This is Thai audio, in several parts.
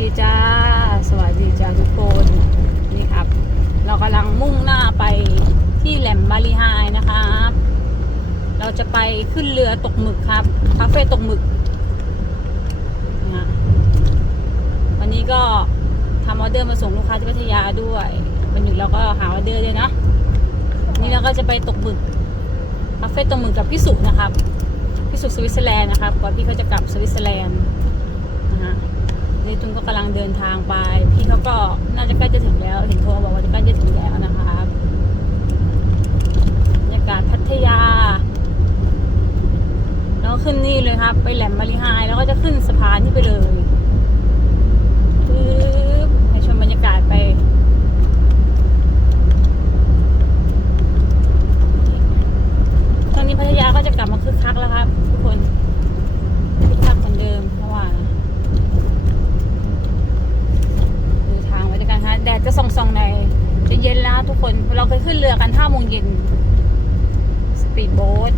ดีจ้า สวัสดีจ้าทุกคนนี่ครับ เรากำลังมุ่งหน้าไปที่แหลมบาลีไฮนะครับ เราจะไปขึ้นเรือตกหมึกครับคาเฟ่ตกหมึกนะวันนี้ก็ทำออเดอร์มาส่งลูกค้าที่พัทยาด้วยวันหยุดเราก็หาออเดอร์ด้วยนะนนี้เราก็จะไปตกหมึกคาเฟ่ตกหมึกกับพี่สุนะครับพี่สุสวิตเซอร์แลนด์นะครับก่อนพี่เขาจะกลับสวิตเซอร์แลนด์ นี่จุนก็กำลังเดินทางไป พี่เขาก็น่าจะใกล้จะถึงแล้ว เห็นโทรบอกว่าจะใกล้จะถึงแล้วนะคะบรรยากาศพัทยา แล้วขึ้นนี่เลยครับ ไปแหลมมาริไฮแล้วก็จะขึ้นสะพานนี่ไปเลยปึ๊บให้ชมบรรยากาศไป ตอนนี้พัทยาก็จะกลับมาคึกคักแล้วครับ ทุกคนคึกคักเหมือนเดิมเพราะว่านะดูทางไว้ด้วยกันฮะแดดจะส่องๆในอยจะเย็นแล้วทุกคนเราเคยขึ้นเรือกันห้าโมงเย็นสปีดโบ๊ท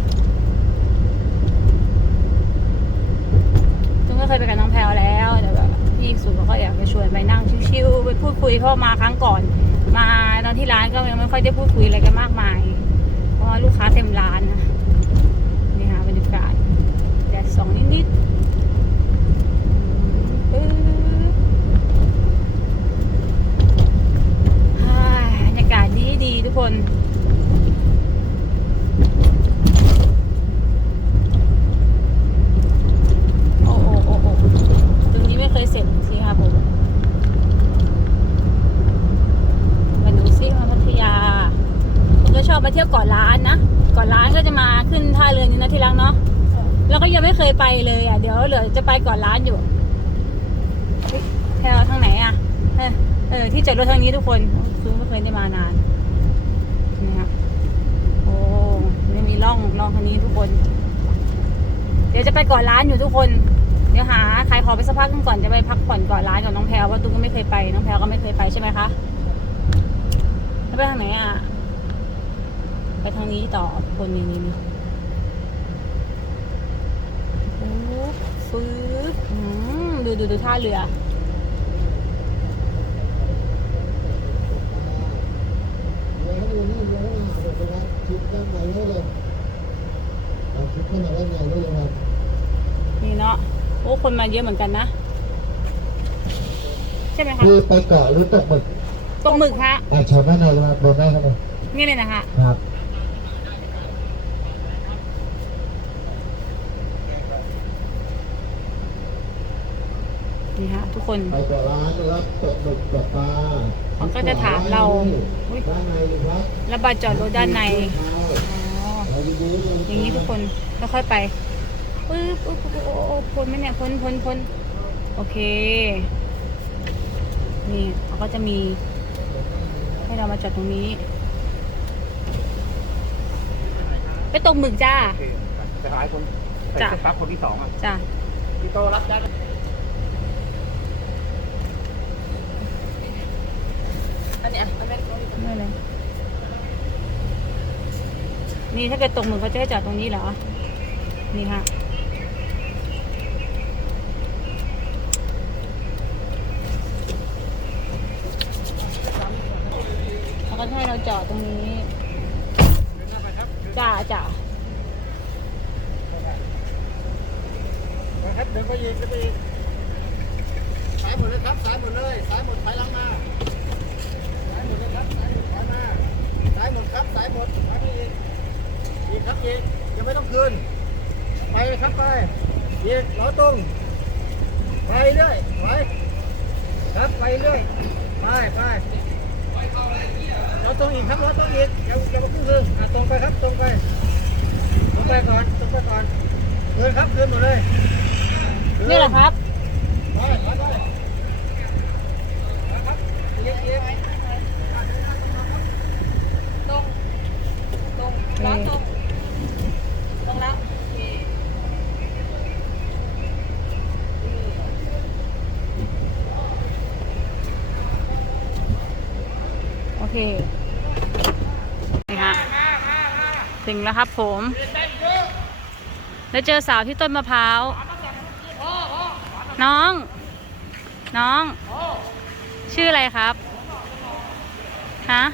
จุงก็เคยไปกับน้องแพลวแล้วแต่แบบพี่สุเขาก็อยากจะชวนไปนั่งชิวๆไปพูดคุยเพราะมาครั้งก่อน มาตอนที่ร้านก็ยังไม่ค่อยได้พูดคุยอะไรกันมากมาย เพราะว่าลูกค้าเต็มร้านนะนี่ค่ะบรรยากาศแดดส่องนิดๆปึ๊บฮ่าบรรยากาศดีดีๆทุกคน โอ้โอ้โอ้โอ้ตรงนี้ไม่เคยเสร็จสิครับผมมาดูซิมาพัทยาผมก็ชอบมาเที่ยวเกาะล้านนะเกาะล้านก็จะมาขึ้นท่าเรือนี้นะที่รักเนาะแล้วก็ยังไม่เคยไปเลยอะ เดี๋ยวเหลือจะไปเกาะล้านอยู่แถวทางไหนอะเออที่จอดรถทางนี้ทุกคนซูไม่เคยได้มานานครับโอ้ ยังมีร่องร่องทางนี้ทุกคน เดี๋ยวจะไปเกาะล้านอยู่ทุกคน เดี๋ยวหาขายของไปสักพักนึงก่อนจะไปพักผ่อนเกาะล้านกับน้องแพรว่าตุ้มก็ไม่เคยไปน้องแพรก็ไม่เคยไปใช่ไหมคะแล้วไปทางไหนอะ ไปทางนี้ต่อคนนี้นี่นี่โอ้ฟื้อดูดูดูท่าเรือเรือเขาดูนี่เรือข้างหน้าเดี๋ยวนะครับชิดด้านในได้เลย เอาชิดเข้ามาด้านในได้เลยครับนี่เนาะโอ้คนมาเยอะเหมือนกันนะ ใช่ไหมคะคือไปเกาะหรือตกหมึกตรงหมึกฮะอะชมด้านในเลยครับบนได้ครับผมนี่เลยนะคะครับนี่ฮะทุกคนไปเกาะร้านรับตกหมึกตกปลาเขาก็จะถามเราอุ๊ยด้านในเลยครับ แล้วบัตรจอดรถด้านใน อ๋อเอาดีๆเลยอย่างนี้ทุกคนก็ค่อยไปปึ๊บปึ๊บปึ๊บโอ้โอ้พ้นไหมเนี่ยพ้นพ้นพ้นโอเค นี่เขาก็จะมี ให้เรามาจอดตรงนี้ ไปตกหมึกจ้าจะหายคนจ้ะใส่เสื้อปั๊บคนที่สองอะจ้าพี่โตรับได้อันนี้ไม่เลย นี่ถ้าเกิดตกหมึกเขาจะให้จอดตรงนี้เหรอ นี่ค่ะ เขาก็ให้เราจอดตรงนี้จ้าจ้าครับเดินไปอีกเดินไปอีกสายหมดเลยครับสายหมดเลยสายหมดถอยหลังมาสายหมดเลยครับสายหมดถอยมาสายหมดครับสายหมดถอยไปอีก อีกครับอีกยังไม่ต้องคืน ไปเลยครับไปอีกล้อตรง ไปเรื่อยไปครับไปเรื่อยไปไปล้อตรงอีกครับล้อตรงอีกอย่าอย่ามาขึ้นคืนอะตรงไปครับตรงไปตรงไปก่อนตรงไปก่อนคืนครับคืนหมดเลยคืนี่เหรอครับไปไปไปครับเอียงเอียง ตรง ตรงร้อนตรง ตรงแล้ว โอเค นี่ฮะ ถึงแล้วครับผมแล้วเจอสาวที่ต้นมะพร้าว น้อง น้อง ชื่ออะไรครับ ฮะ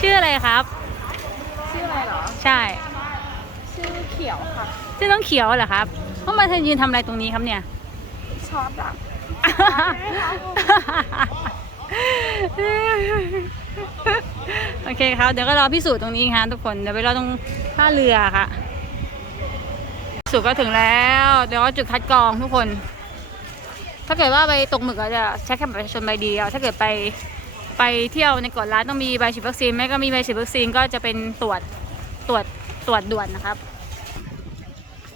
ชื่ออะไรครับ ชื่ออะไรเหรอ ใช่ ชื่อเขียวค่ะ ชื่อน้องเขียวเหรอครับเขามายืนทำอะไรตรงนี้ครับเนี่ยช็อตอะ โอเคครับเดี๋ยวก็รอพิสูจน์ตรงนี้ค่ะทุกคนเดี๋ยวไปรอตรงท่าเรือค่ะพิสูจน์ก็ถึงแล้ว เดี๋ยวก็จุดคัดกรองทุกคน ถ้าเกิดว่าไปตกหมึกก็จะใช้แค่บัตรประชาชนใบเดียวถ้าเกิดไปไปเที่ยวในเกาะล้านต้องมีใบฉีดวัคซีนไม่ก็มีใบฉีดวัคซีนก็จะเป็นตรวจตรวจตรวจด่วนนะครับ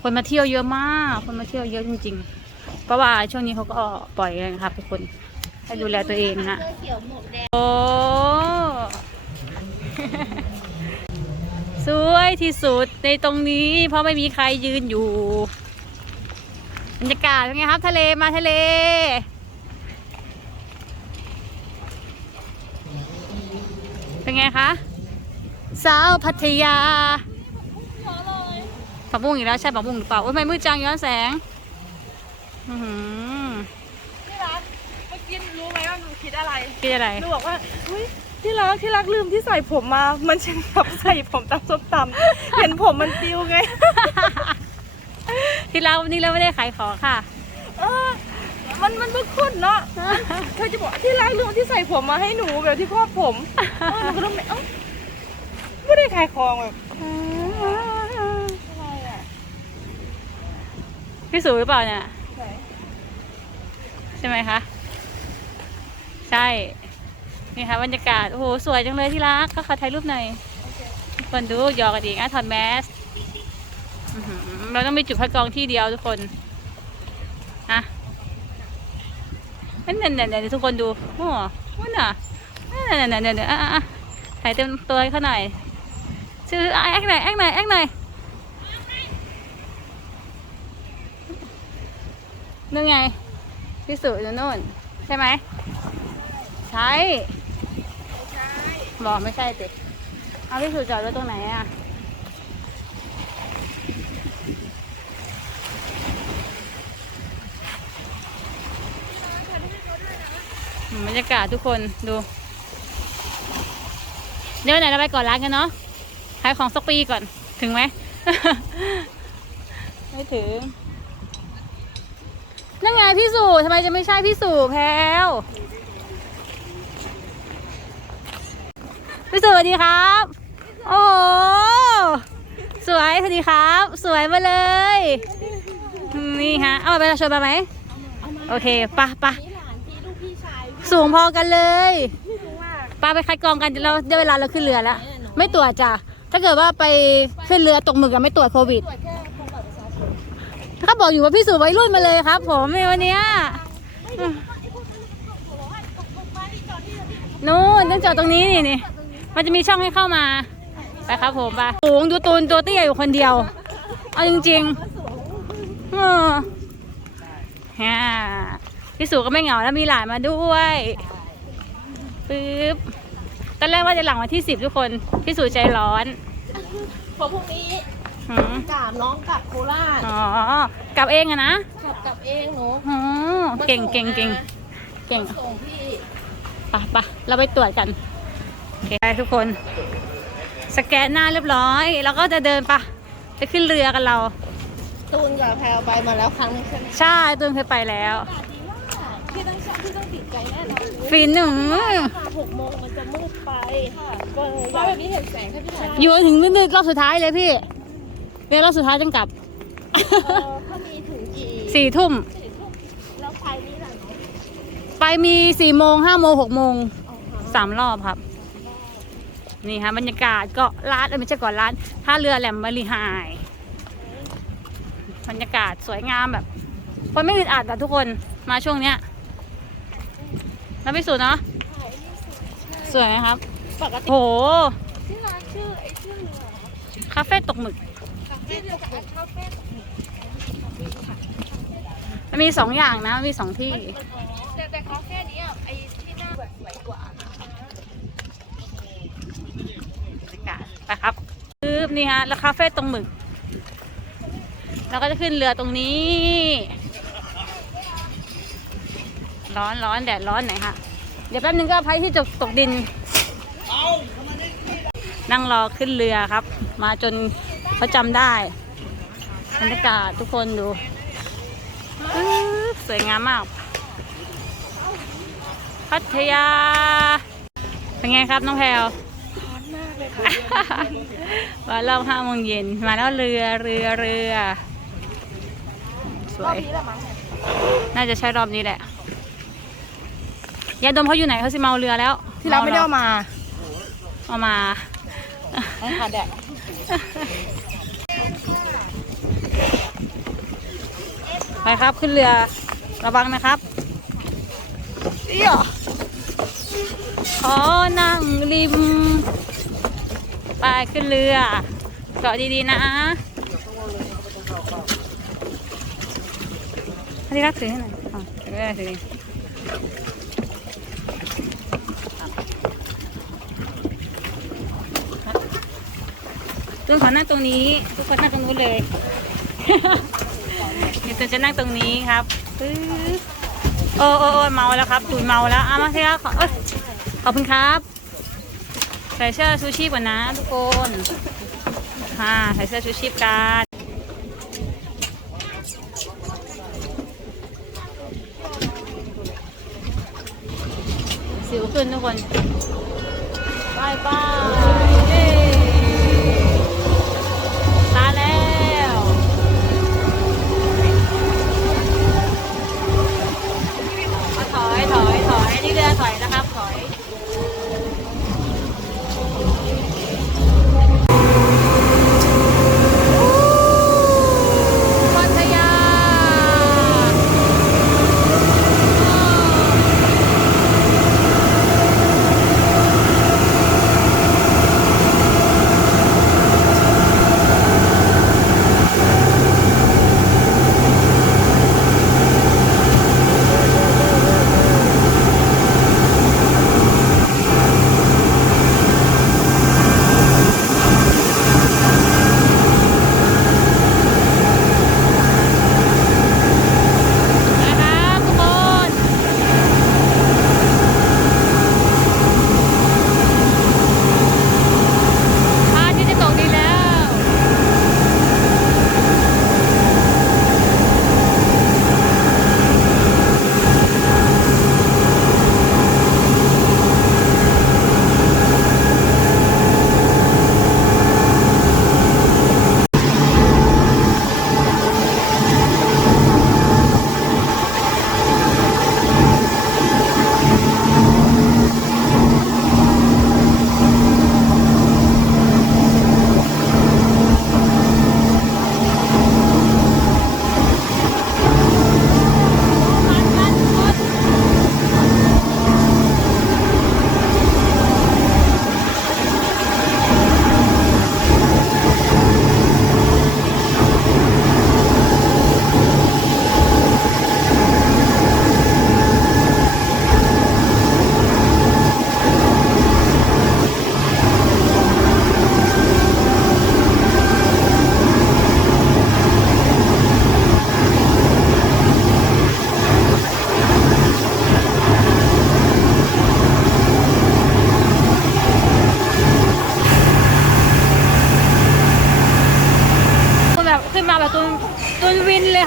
คนมาเที่ยวเยอะมาก คนมาเที่ยวเยอะจริง ๆ เพราะว่าช่วงนี้เขาก็ปล่อยกันครับทุกคนให้ดูแลตัวเองนะเขียวหมวกแดงโอ้ สวยที่สุดในตรงนี้ เพราะไม่มีใครยืนอยู่บรรยากาศเป็นไงครับ ทะเลมาทะเล เป็นไงคะสาวพัทยาปักบุ้งอีกแล้วใช่ปักบุ้งหรือเปล่าโอ้ยไม่มืดจังย้อนแสงอือหือที่รักเมื่อกี้รู้ไหมว่าหนูคิดอะไรคิดอะไรหนูบอกว่าเฮ้ย ที่รักที่รักลืมที่ใส่ผมมา มันเช่นกับใส่ผมตำส้มตำเห็นผมมันปิวไง ที่เราวันนี้เราไม่ได้ขายของค่ะ เออมันมันไม่คุ้นเนาะเธอจะบอกที่รักลืมที่ใส่ผมมาให้หนูแบบที่ครอบผมเออหนูก็ต้องแบบเอ้าไม่ได้ขายของแบบอะไรอะพี่สูหรือเปล่าเนี่ย ไหน ใช่ไหมคะ ใช่ นี่ค่ะบรรยากาศ โอ้โห สวยจังเลยที่รัก ก็ขอถ่ายรูปหน่อยทุกคนดูยอกันอีอะถอดแมสเราต้องมีจุดคัดกรองที่เดียวทุกคนอะนั่นนั่นนั่นทุกคนดูโอ้โหนั่นน่ะนั่นนั่นนั่นนั่นอะอะถ่ายเต็มตัวให้เขาหน่อยชื่ออะแอคหน่อยแอคหน่อยแอคหน่อยนู่นไงพี่สุอยู่นู่น ใช่ไหม ใช่ บอกไม่ใช่สิเอาพี่สุจอดไว้ตรงไหนอะบรรยากาศทุกคนดู เดี๋ยววันไหนเราไปก่อนร้านกันเนาะขายของสักปีก่อนถึงไหม ไม่ถึง นั่นไงพี่สุทำไมจะไม่ใช่พี่สุแพลว พี่สุสวัสดีครับ โอ้โหสวยสวัสดีครับ สวยมาเลย นี่ฮะ เอาบัตรประชาชนมาไหม โอเคปะปะสูงพอกันเลยพี่รู้าปาไปคัดกรองกันเราได้เวลาเราขึ้นเรือแล้ว ไม่ตรวจจ้ะ ถ้าเกิดว่าไปขึ้นเรือตกหมึกอะไม่ตรวจโควิดตรวจแค่พกบัตรประชาชนเขาบอกอยู่ว่าพี่สูวัยรุ่นมาเลยครับ ผมในวันนี้นู่นต้องจอดตรงนี้นี่นี่ มันจะมีช่องให้เข้ามา ไปครับผมไปสูงดูตูนตัวเตี้ยอยู่คนเดียว เอาจริงๆเออฮะพี่สูก็ไม่เหงาแล้วมีหลานมาด้วยปึ๊บตอนแรกว่าจะหลังวันที่สิบทุกคน พี่สูใจร้อนพอพรุ่งนี้หืมกราบน้องกลับโคราชอ๋อกลับเองอะนะกลับกลับเองหนูอ๋อเก่งเก่งเก่งเก่งส่งพี่ ไปไปเราไปตรวจกันโอ เคไปทุกคน สแกนหน้าเรียบร้อย แล้วก็จะเดินปะไปขึ้นเรือกันเรา ตูนกับแพลวไปมาแล้วครั้งนึงใช่ไหมใช่ตูนเคยไปแล้ว พี่ต้องพี่ต้องติดใจแน่นอนฟินหนึ่งค่ะหกโมงมันจะมืดไปค่ะก็เลยอยากแบบนี้เห็นแสงแค่พี่ชายอยู่ถึงนึกๆรอบสุดท้ายเลยพี่เรียกรอบสุดท้ายต้องกลับเออถ้ามีถึงกี่สี่ทุ่มสี่ทุ่มแล้วไฟนี้ล่ะเนาะไปมีสี่โมงห้าโมงหกโมงอ๋อฮะสามรอบครับ นี่ฮะบรรยากาศเกาะล้านเอ้ยไม่ใช่เกาะล้านท่าเรือแหลมมะริหายบรรยากาศสวยงามแบบคนไม่อึดอัดอะทุกคนมาช่วงเนี้ยแล้วไปสุดเนาะสวยไหมครับปกติโหที่ร้านชื่อไอ้ชื่อเรือเหรอคาเฟ่ตกหมึกคาเฟ่เดียวกับไอ้คาเฟ่มันมีสองอย่างนะมันมีสองที่แต่แต่คาเฟ่นี้อะไอ้ที่หน้าแบบสวยกว่า บรรยากาศไป ครับปึ๊บนี่ฮะแล้วคาเฟ่ตรงหมึกเราก็จะขึ้นเรือตรงนี้ ร้อนร้อนแดดร้อนหน่อยค่ะเดี๋ยวแป๊บนึงก็พระอาที่จะตกดินนั่งรอขึ้นเรือครับ มาจนเขาจำได้บรรยากาศทุกคนดูสวยงามมาก พัทยา เป็นไงครับน้องแพลว มาเล่าห้าโมงเย็นมาแล้วเรือเรือเรือสวยน่าจะใช้รอบนี้แหละยาดมเขาอยู่ไหนเขาสิเมาเรือแล้ว ที่เราไม่ได้เอามาเอามาให้ค่ะแดดไปครับขึ้นเรือระวังนะครับเอี้ยขอนั่งริม ไปขึ้นเรือเกาะดีๆนะที่รักถือให้หน่อยอ๋อถือได้ถือเองตุนขอนั่งตรงนี้ ทุกคนนั่งตรงนู้นเลยเดี๋ยวตูนจะนั่งตรงนี้ครับปึ๊บโอ้โอ้โอ้เมาแล้วครับตูนเมาแล้วเอามาเถอะขอเอ้ยขอบคุณครับ ส่เสื้อชูชีพก่อนนะทุกคนค่ะใส่เสื้อชูชีพกันสิวขึ้นทุกคนบายบ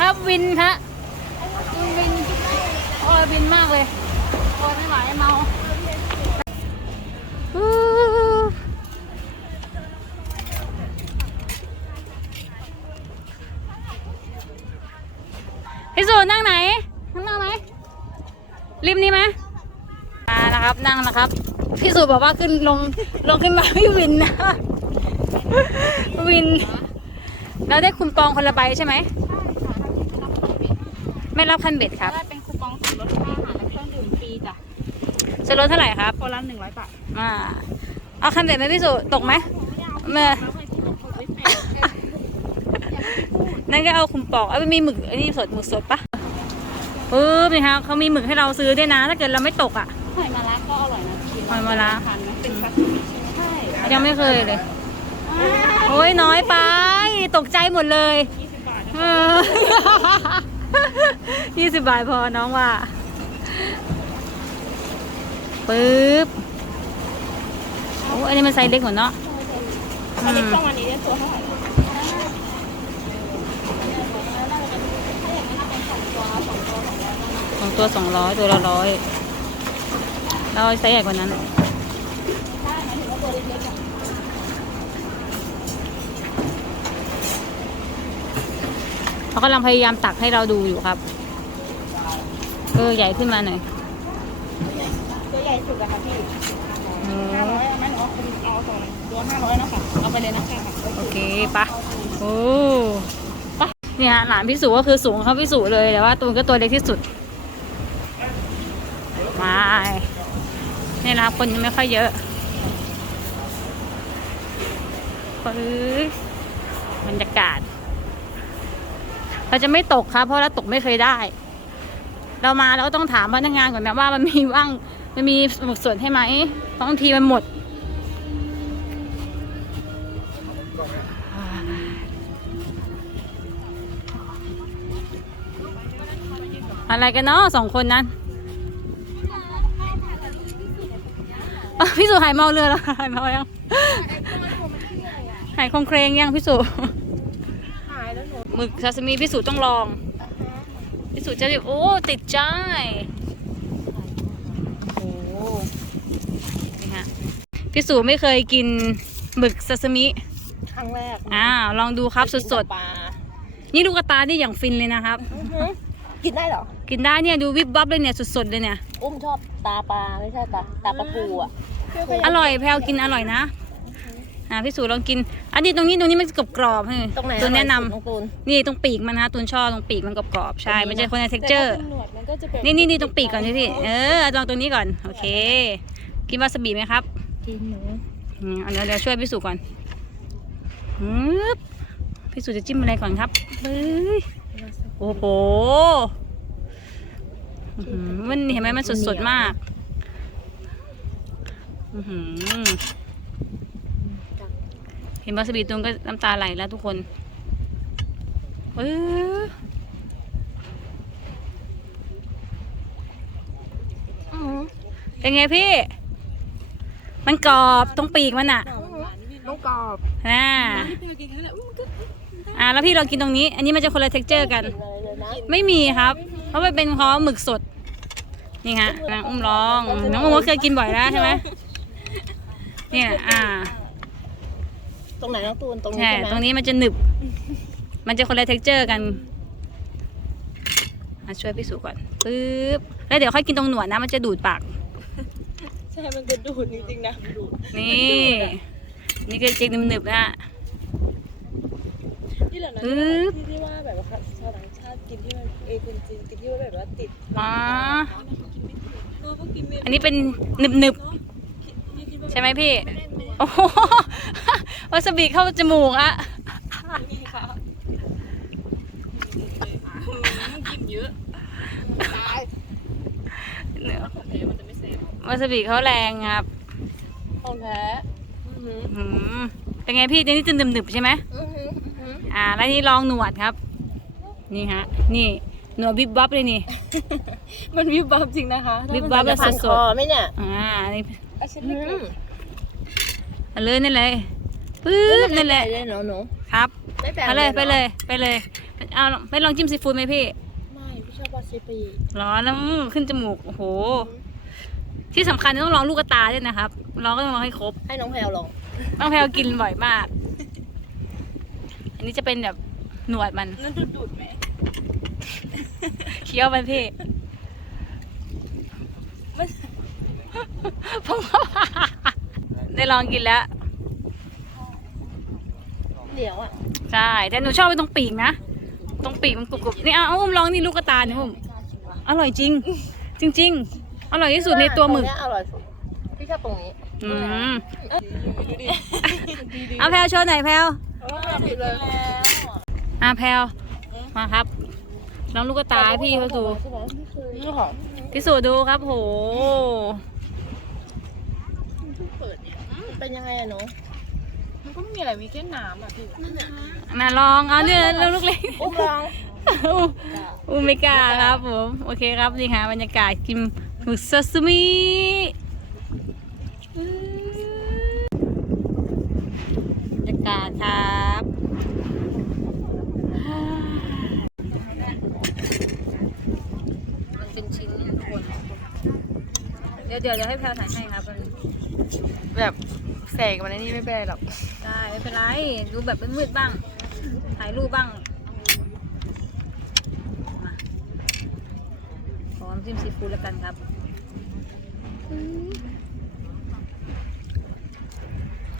ครับวินฮะตุนวินโอ้วินมากเลยโอ้ไม่ไหวเมาพี่สูนั่งไหนนั่งไหมริมนี้ไหมอ่านะครับนั่งนะครับ พี่สูบอกว่าขึ้นลงลงขึ้นมาไม่วินนะวินเราได้คุมปองคนละใบใช่ไหม ไม่รับคันเบ็ดครับ ได้เป็นคูปองส่วนลดค่าอาหารและเครื่องดื่มฟรีจ้ะจะลดเท่าไหร่ครับ คนละหนึ่งร้อยบาทอ่าเอาคันเบ็ดไหมพี่สุตกไหมเมื่อนั่นก็เอาคุมปองเอาไปมีหมึกไอ้นี่สดหมึกสดปะปึ๊บนี่ครับเขามีหมึกให้เราซื้อด้วยนะ ถ้าเกิดเราไม่ตกอะหอยมาลาก็อร่อยนะพี่หอยมะระทานนะเป็นซักชิใช่ยังไม่เคยเลย โอ้ยน้อยไป ตกใจหมดเลยยี่สิบบาทเออ ยี่สิบบาทพอน้องว่าปึ๊บโอ้อันนี้มันไซส์เล็กหมดเนาะอันนี้อืมต้องอันนี้เนี่ยตัวเท่าไหร่สองตัวสองร้อยตัวละร้อยเราเอาไซส์ใหญ่กว่านั้นเขากำลังพยายามตักให้เราดูอยู่ครับ เออใหญ่ขึ้นมาหน่อยตัวใหญ่สุดอะค่ะพี่อืมห้าร้อยเอาไหมหนูเอาเป็นเอาสองตัวห้าร้อยนะคะเอาไปเลยนะคะค่ะโอเคปะโอ้ปะเนี่ยหลานพี่สูก็คือสูงเขาพี่สูเลยแต่ว่าตูนก็ตัวเล็กที่สุดมาเนี่ยนะครับคนยังไม่ค่อยเยอะปึ๊บบรรยากาศ เราจะไม่ตกครับ เพราะเราตกไม่เคยได้ เรามาเราก็ต้องถามพนักงานก่อนนะว่ามันมีว่างมันมีหมดส่วนให้ไหมบางทีมันหมดอะไรกันเนาะสองคนนั้นพี่สุหายเมาเรือแล้วหายเมายังหายคงเครงยังพี่สุ หนูหมึกซาซิมิพี่สุต้องลองพี่สุจะแบบโอ้ ติดใจโอ้นี่ฮะพี่สุไม่เคยกินหมึกซาซิมิครั้งแรกอ้าวลองดูครับสดปลาๆนี่ลูกกระตานี่อย่างฟินเลยนะครับกินได้เหรอ กินได้เนี่ยดูวิบวับเลยเนี่ยสดๆเลยเนี่ย อุ้มชอบตาปลาไม่ใช่ตาตาปลาปูอะ อร่อยแพลวกินอร่อยนะ อ่าพี่สูลองกิน อันนี้ตรงนี้ตรงนี้มันกรอบกรอบๆให้ตรงไหนตูนแนะนำน้องตูน นี่ตรงปีกมันนะตูนชอบตรงปีกมันกรอบกรอบๆใช่ มันจะคนในเท็กเจอร์แต่ถ้าเป็นหนวดมันก็จะเป็นนี่นี่นี่ตรงปีกก่อนนี่พี่ เออลองตรงนี้ก่อน โอเค กินวาซาบิไหมครับ กินหนูอืมเอาเดี๋ยวเดี๋ยวช่วยพี่สูก่อนฮึบพี่สูจะจิ้มอะไรก่อนครับเฮ้ยโอ้โหอื้อหือมันเห็นไหมมันสดสดๆมาก อื้อหือ เห็นวาซาบิตูนก็น้ำตาไหลแล้วทุกคนเอออื้อหือเป็นไงพี่ มันกรอบตรงปีกมันอะน้องกรอบอ่าอ่า แล้วพี่ลองกินตรงนี้ อันนี้มันจะคนละเท็กเจอร์กันเลยเลยนะไม่มีครับ เพราะมันเป็นเพราะหมึกสด นี่ฮะนางอุ้มลอง น้องอุ้มก็เคยกินบ่อยแล้วใช่ไหมเนี่ย อ่าต รงไหนน้องตูนตรงนี้ใช่ใช่ไหมตรงนี้มันจะหนึบ มันจะคนละเท็กเจอร์กันมาช่วยพี่สุก่อนปึ๊บแล้วเดี๋ยวค่อยกินตรงหนวดนะ มันจะดูดปาก ใช่มันจะดูดจริงๆนะดูดนี่ นี่ก็จะหนึบๆนะ ที่เหล่านั้นปึ๊บที่ที่ว่าแบบว่าชาวต่างชาติกินที่มันเอยคนจีนกินที่ว่าแบบว่าติดอ๋อ เออเขากินไม่อันนี้เป็นหนึบหนึบๆ ใช่ไหมพี่ โอ้โหวาซาบิเข้าจมูกอะมีค่ะกินเยอะของแท้มันจะไม่เซฟวาซาบิเขาแรงครับของแท้อือหืออืมเป็นไงพี่นี่จะหนึบหนึบๆใช่ไหมอือหืออือหืออ่า แล้วนี่ลองหนวดครับ นี่ฮะ นี่หนวดวิบวับเลยนี่ มันวิบวับจริงนะคะวิบวับแบบสดๆคอไหมเนี่ย อ่า นี่ อาชิ้นเล็กเอาเลยนี่เลยปึ๊บนี่แหละเลยเนาะหนูครับไม่แปลกเอาเลยไปเลยไปเลยเอาไม่ลองจิ้มซีฟู้ดไหมพี่ไม่พี่ชอบวาซาบิร้อนแล้วอื้อขึ้นจมูกโอ้โห ที่สำคัญต้องลองลูกกระตาด้วยนะครับลองก็ต้องลองให้ครบ ให้น้องแพลวลองต้องแพลวกินบ่อยมาก อันนี้จะเป็นแบบหนวดมันนั่นดูดดูดไหมเคี้ยวมันพี่ ผมก็ได้ลองกินแล้ว เดี๋ยวอะใช่ แต่หนูชอบไปตรงปีกนะ ตรงปีกมันกรุบๆนี่เอาเอาอุ้มลองนี่ลูกกระตาเนี่ยอุ้มอร่อยจริง จริง ๆ อร่อยที่สุดในตัวหมึกตรงเนี้ยอร่อยสุดพี่ชอบตรงนี้อืมดูดิเอาแพลวโชว์หน่อยแพลวผิดเลยอะแพลวมาครับลองลูกกระตาให้พี่เขาดู นี่ค่ะพิสูจน์ดูครับโหเปิด เนี่ยเป็นยังไงอะหนูมันก็ไม่มีอะไรมีแค่น้ำอะพี่มาลองเอาเนี่ยเร็วลูกเล็ก อุ้มลอง อูไม่กล้าครับผม โอเคครับนี่ค่ะบรรยากาศกินหมึกซาซิมิบรรยากาศครับมันเป็นชิ้นทุกคนเดี๋ยวเดี๋ยวเดี๋ยวให้แพลวถ่ายให้ครับมันแบบ แสงมันไอ้นี่ไม่เป็นไรหรอก ได้ไม่เป็นไร ดูแบบมืดๆบ้าง ถ่ายรูปบ้างมาขอน้ำจิ้มซีฟู้ดแล้วกันครับ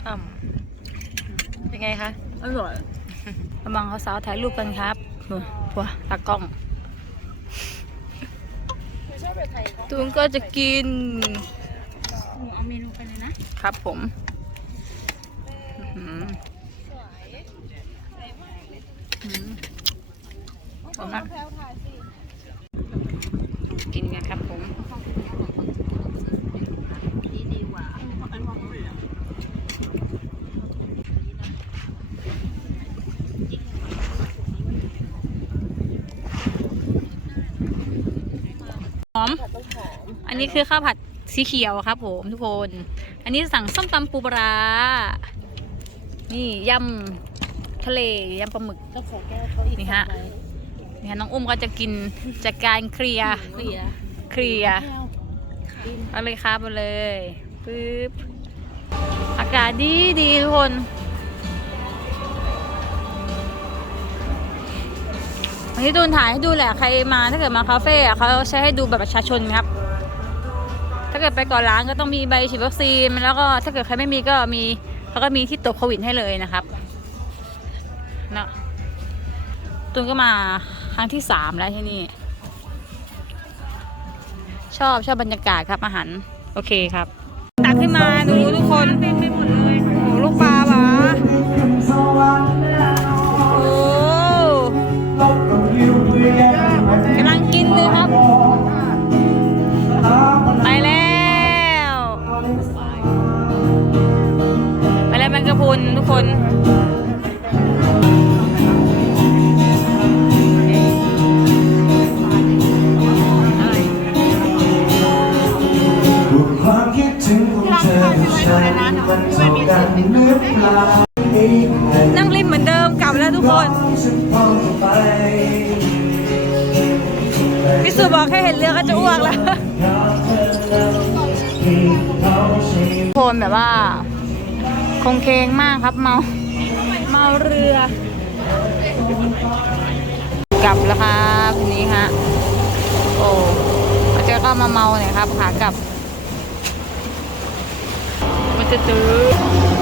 อ่ำเป็นไงคะ อร่อยกำลังเขาสาวถ่ายรูปกันครับดูทัวตากล้อง ตูนก็จะกิน เอาเมนูไปเลยนะ ครับผมอื้อหือ ผ มนะกินกันครับผมดีกว่าหอม อันนี้คือข้าวผัดสีเขียวครับผมทุกคน อันนี้สั่งส้มตำปูปลาร้านี่ยำทะเลยำปลาหมึกเจ้าของแก้วเขาอีกนี่ฮะ นี่ค่ะน้องอุ้มก็จะกินจัดการเคลียร์เคลียร์เคลียร์เอาเลยครับเอาเลยปึ๊บอากาศดีดีทุกคน วันนี้ตูนถ่ายให้ดูแหละใครมาถ้าเกิดมาคาเฟ่เขาใช้ให้ดูแบบประชาชนครับ ถ้าเกิดไปก่อนร้านก็ต้องมีใบฉีดวัคซีนแล้วก็ถ้าเกิดใครไม่มีก็มีเขาก็มีที่ตรวจโควิดให้เลยนะครับเนาะตูนก็มา ครั้งที่สามแล้วที่นี่ ชอบชอบบรรยากาศครับอาหารโอเคครับ ตักขึ้นมาดูทุกคนเป็นไปหมดเลยโอ้ลูกปลาหวะโอ้กำลังกินเลยครับ ไปแล้ว ไปแล้วแมงกะพรุนทุกคน อกับฉันมันเท่ากันหรือเปล่าอีกหนึ่งนั่งริมเหมือนเดิมกลับแล้วทุกคนพี่สุบอกแค่เห็นเรือก็จะอ้วกแล้วโคนแบบว่า คงเคงมากครับเมาเมาเรือ กลับแล้วครับนี้ฮะโอ้อาจาก็มาเมาเนี่ยครับขากลับ มั